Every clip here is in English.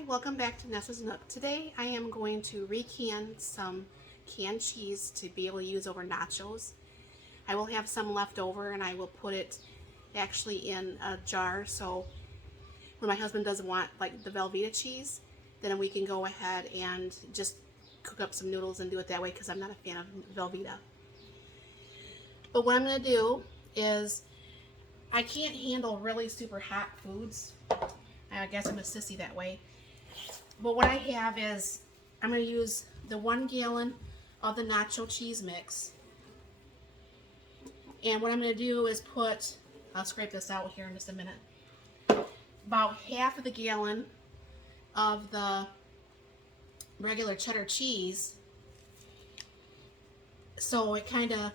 Hi, welcome back to Nessa's Nook. Today I am going to recan some canned cheese to be able to use over nachos. I will have some left over and I will put it actually in a jar, so when my husband doesn't want like the Velvetta cheese, then we can go ahead and just cook up some noodles and do it that way because I'm not a fan of Velvetta. But what I'm going to do is I can't handle really super hot foods. I guess I'm a sissy that way. But what I have is I'm going to use the 1 gallon of the nacho cheese mix. And what I'm going to do is put, I'll scrape this out here in just a minute, about half of the gallon of the regular cheddar cheese. So it kind of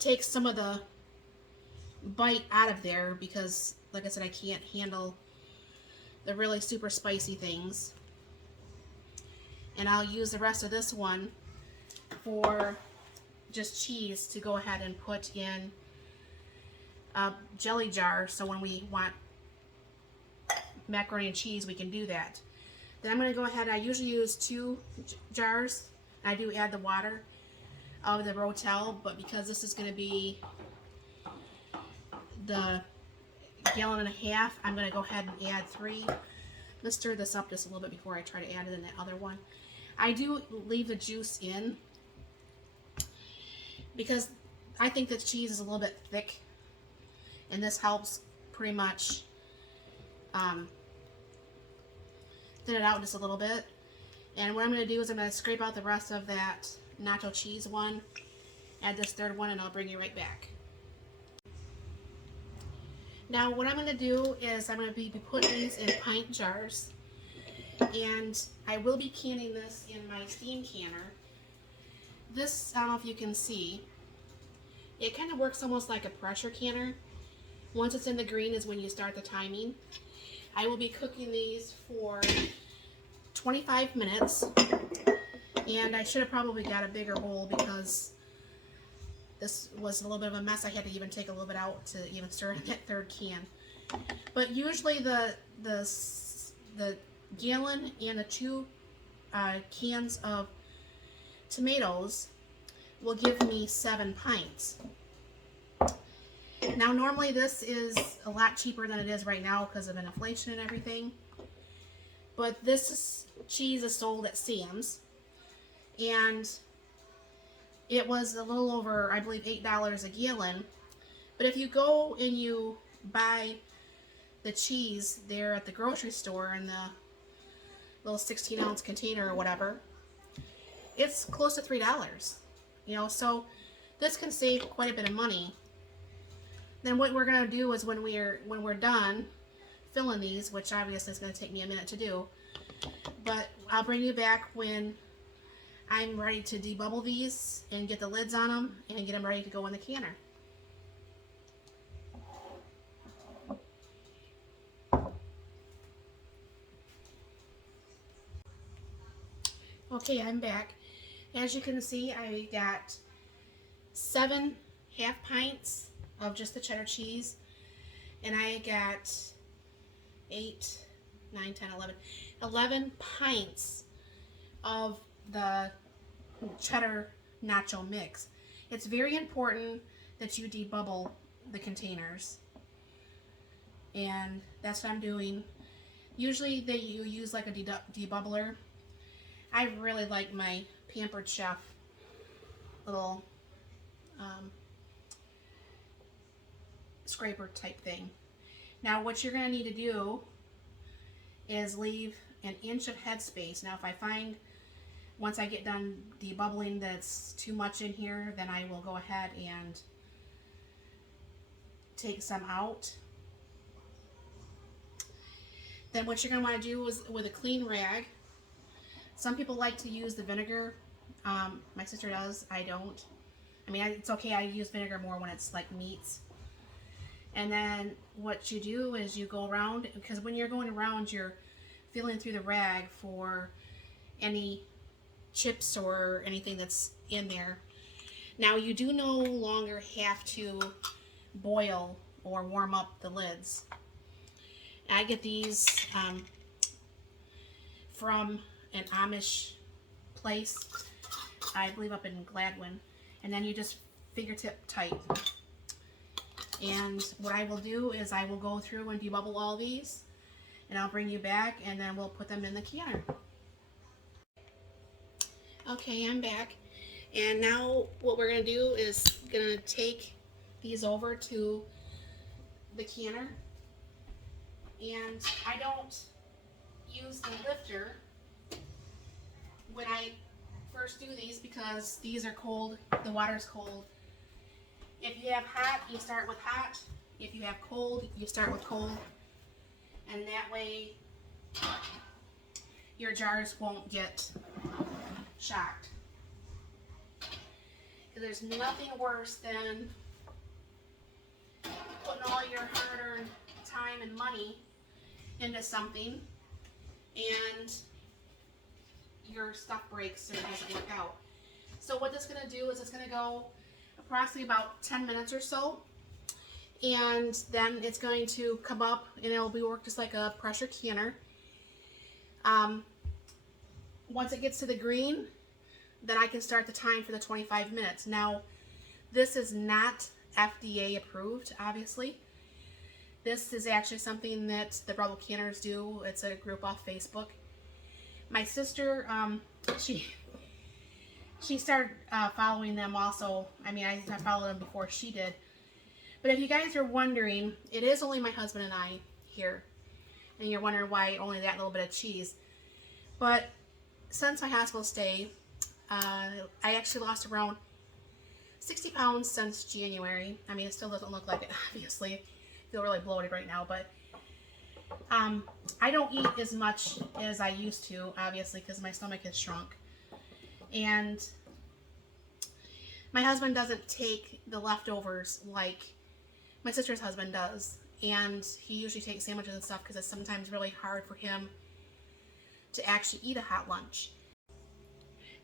takes some of the bite out of there because, like I said, I can't handle the really super spicy things. And I'll use the rest of this one for just cheese to go ahead and put in a jelly jar, so when we want macaroni and cheese we can do that. Then I'm going to go ahead, I usually use 2 jars. I do add the water of the rotel, but because this is going to be the gallon and a half, I'm going to go ahead and add 3. Let's stir this up just a little bit before I try to add it in that other one. I do leave the juice in because I think the cheese is a little bit thick, and this helps pretty much thin it out just a little bit. And what I'm going to do is I'm going to scrape out the rest of that nacho cheese one, add this third one, and I'll bring you right back. Now what I'm going to do is I'm going to be putting these in pint jars, and I will be canning this in my steam canner. This, I don't know if you can see, it kind of works almost like a pressure canner. Once it's in the green is when you start the timing. I will be cooking these for 25 minutes, and I should have probably got a bigger bowl because this was a little bit of a mess. I had to even take a little bit out to even stir in that third can. But usually the gallon and the 2 cans of tomatoes will give me 7 pints. Now normally this is a lot cheaper than it is right now because of inflation and everything. But this cheese is sold at Sam's, and it was a little over, I believe, $8 a gallon. But if you go and you buy the cheese there at the grocery store in the little 16-ounce container or whatever, it's close to $3. You know, so this can save quite a bit of money. Then what we're gonna do is when we're done filling these, which obviously is gonna take me a minute to do, but I'll bring you back when I'm ready to debubble these and get the lids on them and get them ready to go in the canner. Okay, I'm back. As you can see, I got 7 half pints of just the cheddar cheese, and I got 8, 9, 10, 11 pints of the cheddar nacho mix. It's very important that you debubble the containers, and that's what I'm doing. Usually you use like a debubbler. I really like my Pampered Chef little scraper type thing. Now what you're going to need to do is leave an inch of headspace. Now if I find once I get done debubbling that's too much in here, then I will go ahead and take some out. Then what you're going to want to do is with a clean rag. Some people like to use the vinegar. My sister does. I don't. I mean, it's okay. I use vinegar more when it's like meats. And then what you do is you go around, because when you're going around, you're feeling through the rag for any chips or anything that's in there. Now you do no longer have to boil or warm up the lids. I get these from an Amish place, I believe up in Gladwin, and then you just fingertip tight. And what I will do is I will go through and debubble all these, and I'll bring you back, and then we'll put them in the canner. Okay, I'm back, and now what we're going to do is going to take these over to the canner, and I don't use the lifter when I first do these because these are cold, the water's cold. If you have hot, you start with hot. If you have cold, you start with cold. And that way, your jars won't get shocked. There's nothing worse than putting all your hard-earned time and money into something and your stuff breaks or it doesn't work out. So what this is going to do is it's going to go approximately about 10 minutes or so, and then it's going to come up and it'll be worked just like a pressure canner. Once it gets to the green, then I can start the time for the 25 minutes. Now, this is not FDA approved, obviously. This is actually something that the Rebel Canners do. It's a group off Facebook. My sister, she started following them also. I mean, I followed them before she did. But if you guys are wondering, it is only my husband and I here. And you're wondering why only that little bit of cheese. But since my hospital stay, I actually lost around 60 pounds since January. I mean, it still doesn't look like it, obviously. I feel really bloated right now, but I don't eat as much as I used to, obviously, because my stomach has shrunk. And my husband doesn't take the leftovers like my sister's husband does. And he usually takes sandwiches and stuff because it's sometimes really hard for him to actually eat a hot lunch.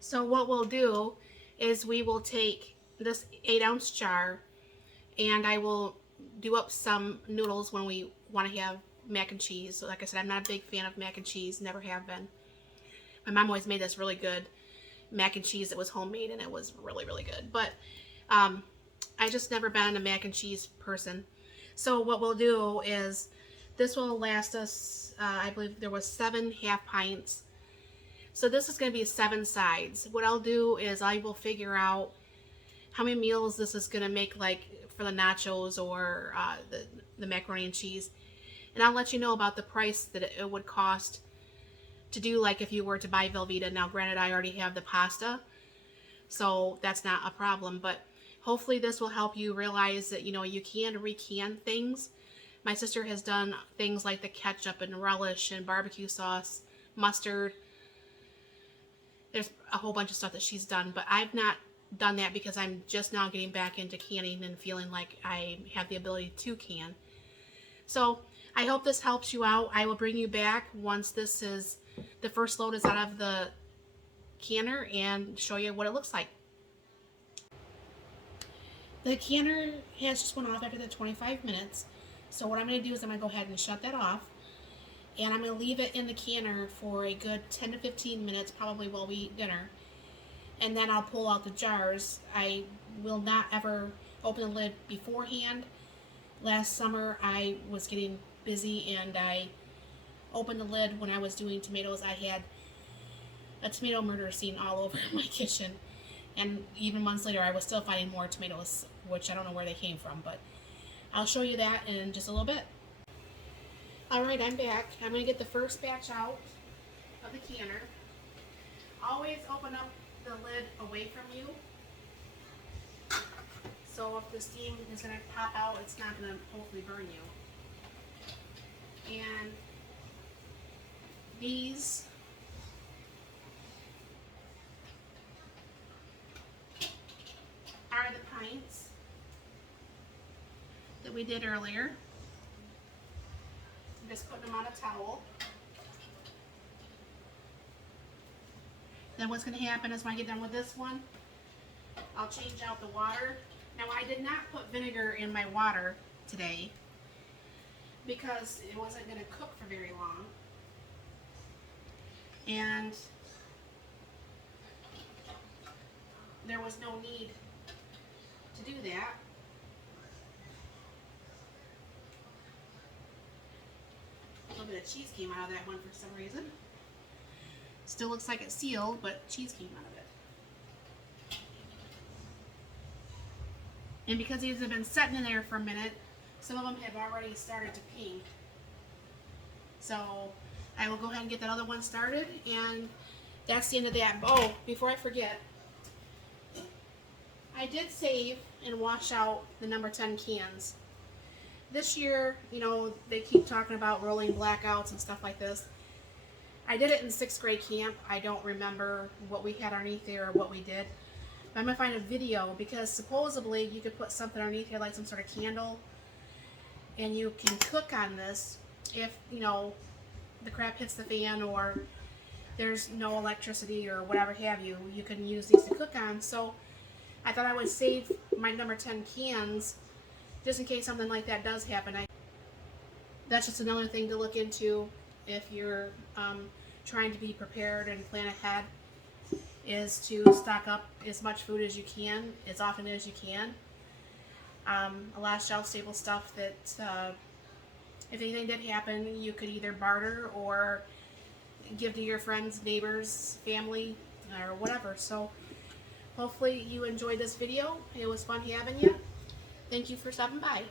So what we'll do is we will take this 8-ounce jar and I will do up some noodles when we want to have mac and cheese. So like I said, I'm not a big fan of mac and cheese, never have been. My mom always made this really good mac and cheese that was homemade and it was really, really good. But I just never been a mac and cheese person. So what we'll do is this will last us, I believe there was 7 half pints. So this is going to be 7 sides. What I'll do is I will figure out how many meals this is going to make, like for the nachos or the macaroni and cheese. And I'll let you know about the price that it would cost to do, like if you were to buy Velvetta. Now granted, I already have the pasta, so that's not a problem, but hopefully this will help you realize that, you know, you can recan things. My sister has done things like the ketchup and relish and barbecue sauce, mustard. There's a whole bunch of stuff that she's done, but I've not done that because I'm just now getting back into canning and feeling like I have the ability to can. So I hope this helps you out. I will bring you back once this is, the first load is out of the canner, and show you what it looks like. The canner has just went off after the 25 minutes. So what I'm going to do is I'm going to go ahead and shut that off. And I'm going to leave it in the canner for a good 10 to 15 minutes, probably while we eat dinner. And then I'll pull out the jars. I will not ever open the lid beforehand. Last summer I was getting busy and I opened the lid when I was doing tomatoes. I had a tomato murder scene all over my kitchen. And even months later I was still finding more tomatoes, which I don't know where they came from, but I'll show you that in just a little bit. Alright, I'm back. I'm going to get the first batch out of the canner. Always open up the lid away from you. So if the steam is going to pop out, it's not going to hopefully burn you. And these are the pints that we did earlier. I'm just putting them on a towel. Then what's going to happen is when I get done with this one, I'll change out the water. Now I did not put vinegar in my water today because it wasn't going to cook for very long. and there was no need to do that. A little bit of cheese came out of that one for some reason. Still looks like it's sealed, but cheese came out of it. And because these have been sitting in there for a minute, some of them have already started to ping. So I will go ahead and get that other one started, and that's the end of that. Oh, before I forget, I did save and wash out the number 10 cans. This year, you know, they keep talking about rolling blackouts and stuff like this. I did it in 6th grade camp. I don't remember what we had underneath there or what we did. But I'm going to find a video, because supposedly you could put something underneath here like some sort of candle, and you can cook on this if, you know, the crap hits the fan or there's no electricity or whatever have you. You can use these to cook on. So I thought I would save my number 10 cans just in case something like that does happen. That's just another thing to look into if you're trying to be prepared and plan ahead, is to stock up as much food as you can, as often as you can. A lot of shelf-stable stuff that if anything did happen, you could either barter or give to your friends, neighbors, family, or whatever. So hopefully you enjoyed this video. It was fun having you. Thank you for stopping by.